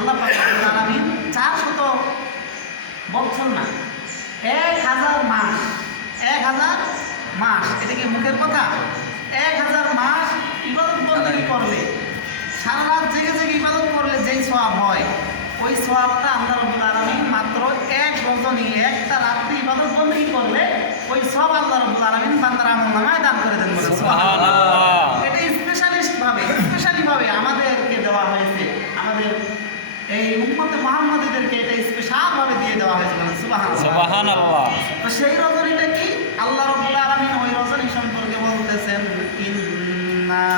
আল্লাহ পাক রব্বুল আলামিন 400 বছর না 1000 মাস, 1000 মাস, এটা কি মুখের কথা? 1000 মাস ইবাদত বন্দেগী করলে, সারা রাত জেগে জেগে ইবাদত করলে যেই সওয়াব হয়, ওই সওয়াবটা আল্লাহ রাব্বুল আলামিন মাত্র এক রজনী, একটা রাত্রি ইবাদত বন্দেগী করলে ওই সওয়াব আল্লাহ রাব্বুল আলামিন বান্দার আমলনামায় দান করে দেন। সুবহানাল্লাহ। এটা স্পেশালি ভাবে আমাদেরকে দেওয়া হয়েছে, আমাদের এই উম্মতে মুহাম্মাদীদেরকে এটা স্পেশাল ভাবে দিয়ে দেওয়া হয়েছে। সুবহানাল্লাহ। তো সেই রজনীটা কি? আল্লাহ রাব্বুল আলামিন ওই রজনী সম্পর্কে বলতেছেন, ইন্না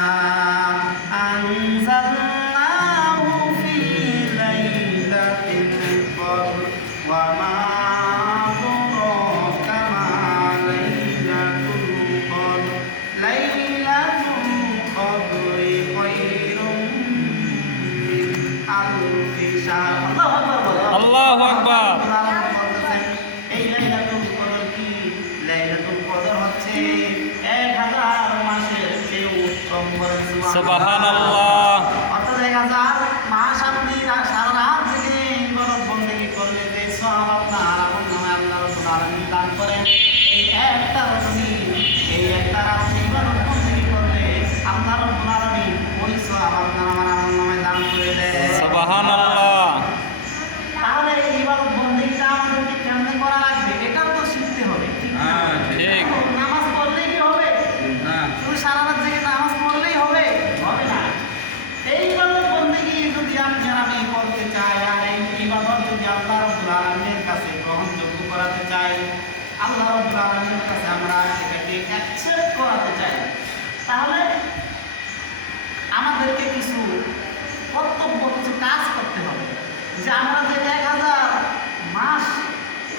আনজালনাহু ফি লাইলাতিল কদর ওয়া মা আদরাকা মা লাইলাতুল কদর লাইলাতুল কদরি খায়রুম মিন আলফি শাহর। আল্লাহু আকবার। এই লাইলাতুল কদর কি? লাইলাতুল কদর হচ্ছে 1000 মাসের চেয়ে উত্তম। সুবহানাল্লাহ। অর্থাৎ 1000 মাস আপনি সারা রাত জেগে ইবাদত বন্দেগী করলে যে সওয়াব আপনার আমলনামায় আল্লাহ রাব্বুল আলামিন দান করেন, এই একটা রজনী, এই একটা রাত্রি ইবাদত বন্দেগী করলে আল্লাহ রাব্বুল আলামিন ওই সওয়াব আপনার আমার আমলনামায় দান করে দেন। সুবহানাল্লাহ। তাহলে এই ইবাদত বন্দেগীটা আমাদেরকে কেমনে করা লাগবে এটাও তো শিখতে হবে। ঠিক। নামাজ পড়লেই কি হবে? শুধু সারা রাত জেগে নামাজ পড়লেই হবে না। এই ইবাদত বন্দেগী যদি আপনি আর আমি করতে চাই, আর এই ইবাদত যদি আল্লাহ রাব্বুল আলামিনের কাছে গ্রহণযোগ্য করাতে চাই, আল্লাহ রাব্বুল আলামিনের কাছে আমরা এটাকে অ্যাকসেপ্ট করাতে চাই, তাহলে আমাদেরকে কিছু কর্তব্য, কিছু কাজ করতে হবে। যে আমরা যে 1000 মাস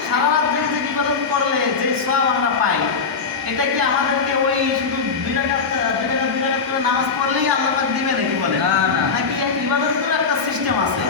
সারা রাত জেগে জেগে ইবাদত করলে যে সওয়াব আমরা পাই, এটা কি আমাদেরকে ওই শুধু 2 রাকাত করে নামাজ পড়লেই আল্লাহ পাক দিবে নাকি বলে? নাকি ইবাদতের একটা সিস্টেম আছে?